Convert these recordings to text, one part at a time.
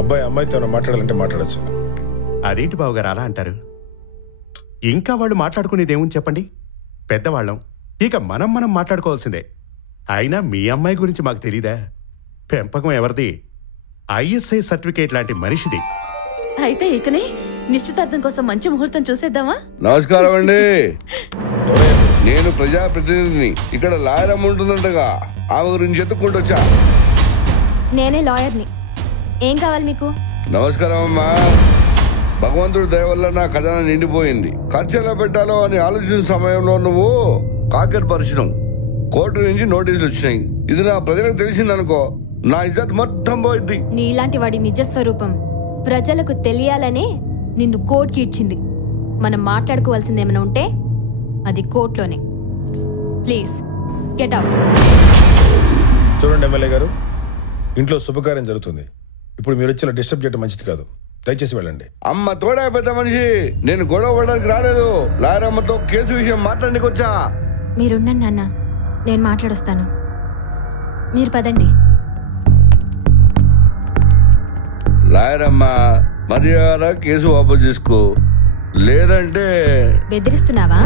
అబ్బాయి అమ్మాయితో మాట్లాడాలంటే మాట్లాడచ్చు. అదేంటి బావగారు అలా అంటారు? ఇంకా వాళ్ళు మాట్లాడుకునేది ఏముంది చెప్పండి? పెద్దవాళ్ళం, ఇక మనం మాట్లాడుకోవాల్సిందే. అయినా మీ అమ్మాయి గురించి మాకు తెలీదా? పెంపకం ఎవరిది? ISI సర్టిఫికేట్ లాంటి మనిషిది. అయితే ఇకనే నిశ్చితార్థం కోసం మంచి ముహూర్తం చూసేద్దామా? నమస్కారం అండి, నేను ప్రజాప్రతినిధిని. ఇక్కడ లాయర్ అమ్మ ఉంటుందంటగా, ఆమె గురించి ఎత్తుక్కుంటూ వచ్చా. నేనే లాయర్ని. ఏం కావాలి మీకు? నమస్కారం అమ్మా. భగవంతుడి దయ వల్ల నా ఖజానా నిండిపోయింది. ఖర్చు ఎలా పెట్టాలో అని ఆలోచించిన సమయంలో నువ్వు కాకెట్ పరిచినావు. కోర్టు నుంచి నోటీసులు వచ్చినాయి. ఇది నా ప్రజలకు తెలిసిందనుకో, నా ఇజ్జత్ మొత్తం పోయింది. నీలాంటి వాడి నిజస్వరూపం ప్రజలకు తెలియాలనే నిన్ను కోర్టుకి ఇచ్చింది. మనం మాట్లాడుకోవాల్సింది ఏమైనా ఉంటే అది కోర్టులోనే. Please get out. చూడండి ఎమ్మెల్యే గారు, ఇంట్లో శుభకార్యం జరుగుతుంది. ఇప్పుడు మీరు వచ్చి డిస్టర్బ్ చేయడం మంచిది కాదు. దయచేసి వెళ్ళండి. అమ్మ తోడా పెద్ద మనిషి, నేను గొడవ పడడానికి రాలేదు. లాయర్ అమ్మతో కేసు విషయం మాట్లాడడానికి వచ్చా. మీరుండండి నాన్న, నేను మాట్లాడొస్తాను. మీరు పదండి. లాయర్ అమ్మ, మర్యాద కేసు వాపసు తీసుకో, లేదంటే. బెదిరిస్తున్నావా?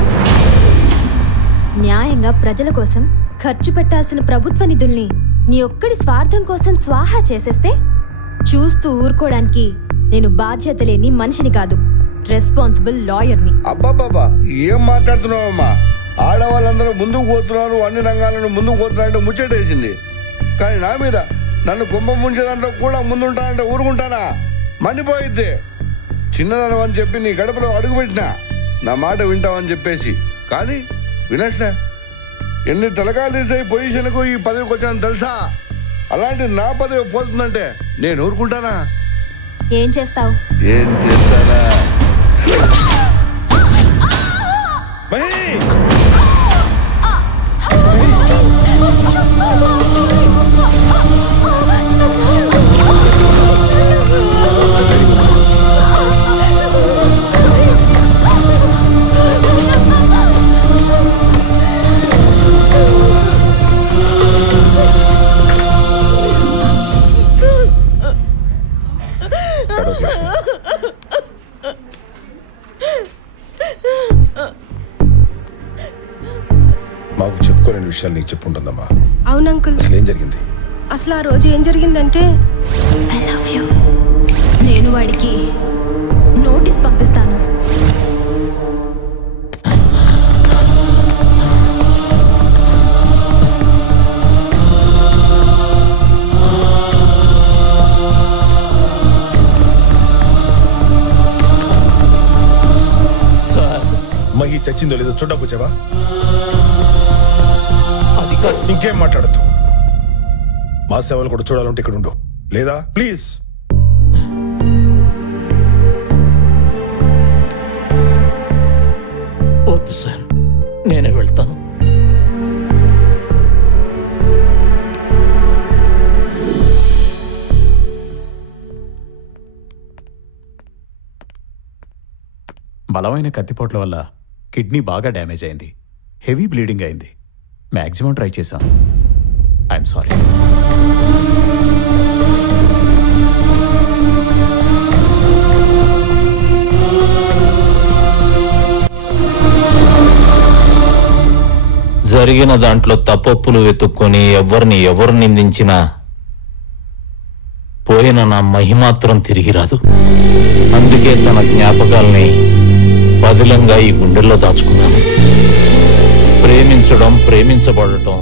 న్యాయంగా ప్రజల కోసం ఖర్చు పెట్టాల్సిన ప్రభుత్వ నిధుల్ని నీ ఒక్కడి స్వార్థం కోసం స్వాహా చేసేస్తే చూస్తూ ఊరుకోవడానికి నేను బాధ్యత లేని మనిషిని కాదు, రెస్పాన్సిబుల్ లాయర్ని. అబ్బాబాబా, ఏం మాట్లాడుతున్నావమ్మా? ఆడవాళ్ళందరూ ముందుకు పోతున్నారు, అన్ని రంగాలను ముందుకు పోతున్నారంటే ముచ్చటేసింది. కానీ నా మీద నన్ను కుంభం ముంచే దాంట్లో కూడా ముందుంటానంటే ఊరుకుంటానా? మండిపోయిద్ది. చిన్నదనం అని చెప్పి నీ గడపలో అడుగుపెట్టినా, నా మాట వింటావని చెప్పేసి. కానీ వినట్లే. ఎన్ని తలకాలు తీసే పొజిషన్కు ఈ పదవికి వచ్చాను తెలుసా? అలాంటి నా పదవి పోతుందంటే నేను ఊరుకుంటానా? ఏం చేస్తావు? ఏం చేస్తానా? మాకు చెప్పుకోలేని విషయాలు నీకు చెప్పుంటుందమ్మా. అవును అంకుల్. అసలు ఏం జరిగింది? అసలు ఆ రోజు ఏం జరిగిందంటే, ఐ లవ్ యూ. నేను వాడికి నోటీస్ పంపిస్తాను. మహి చచ్చిందో లేదో చూడకు వచ్చావా? ఇంకేం మాట్లాడద్దు. మా సేవలు కూడా చూడాలంటే ఇక్కడ ఉండు, లేదా ప్లీజ్. వద్దు సార్, నేనే వెళ్తాను. బలమైన కత్తిపోట్ల వల్ల కిడ్నీ బాగా డ్యామేజ్ అయింది. హెవీ బ్లీడింగ్ అయింది. మ్యాక్సిమం ట్రై చేశాం. I'm sorry. జరిగిన దాంట్లో తప్పొప్పులు వెతుక్కొని ఎవరు నిందించినా పోయిన నా మహిమాత్రం తిరిగి రాదు. అందుకే తన జ్ఞాపకాల్ని పదిలంగా ఈ గుండెల్లో దాచుకున్నాను. ప్రేమించడం, ప్రేమించబడటం